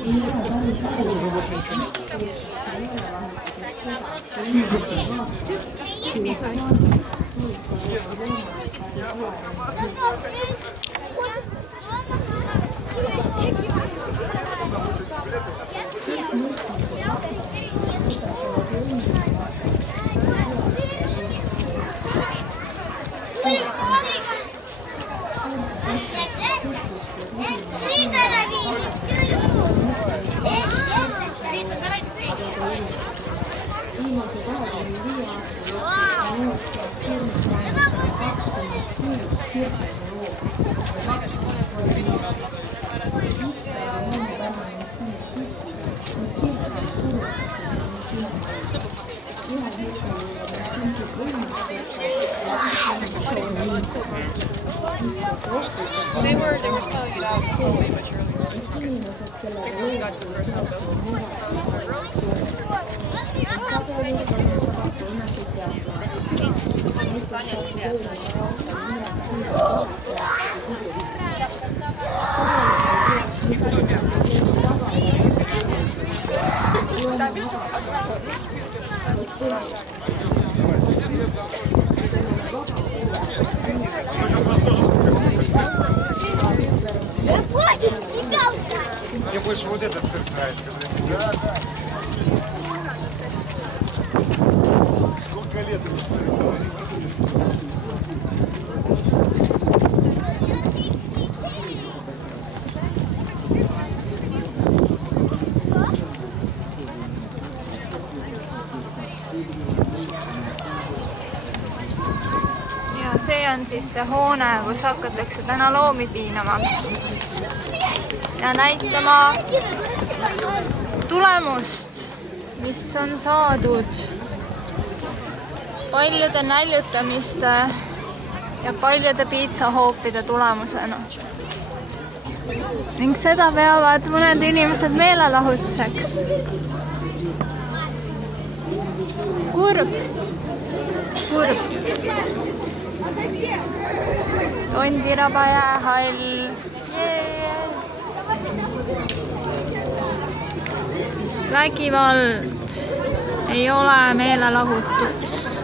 Уже больше ничего They were spelling it out slowly but surely. They got to the rest of Мне больше вот этот цирк нравится. Да, да. Сколько лет это? Ja see on siis see hoone, kus hakatakse täna loomi piinama ja näitama tulemust, mis on saadud paljude näljutamiste ja paljude piitsahoopide tulemusena. Ning seda peavad mõned inimesed meelelahutuseks. Kurb. Kurb. Tondiraba jäähall. Vägivald ei ole meelelahutus.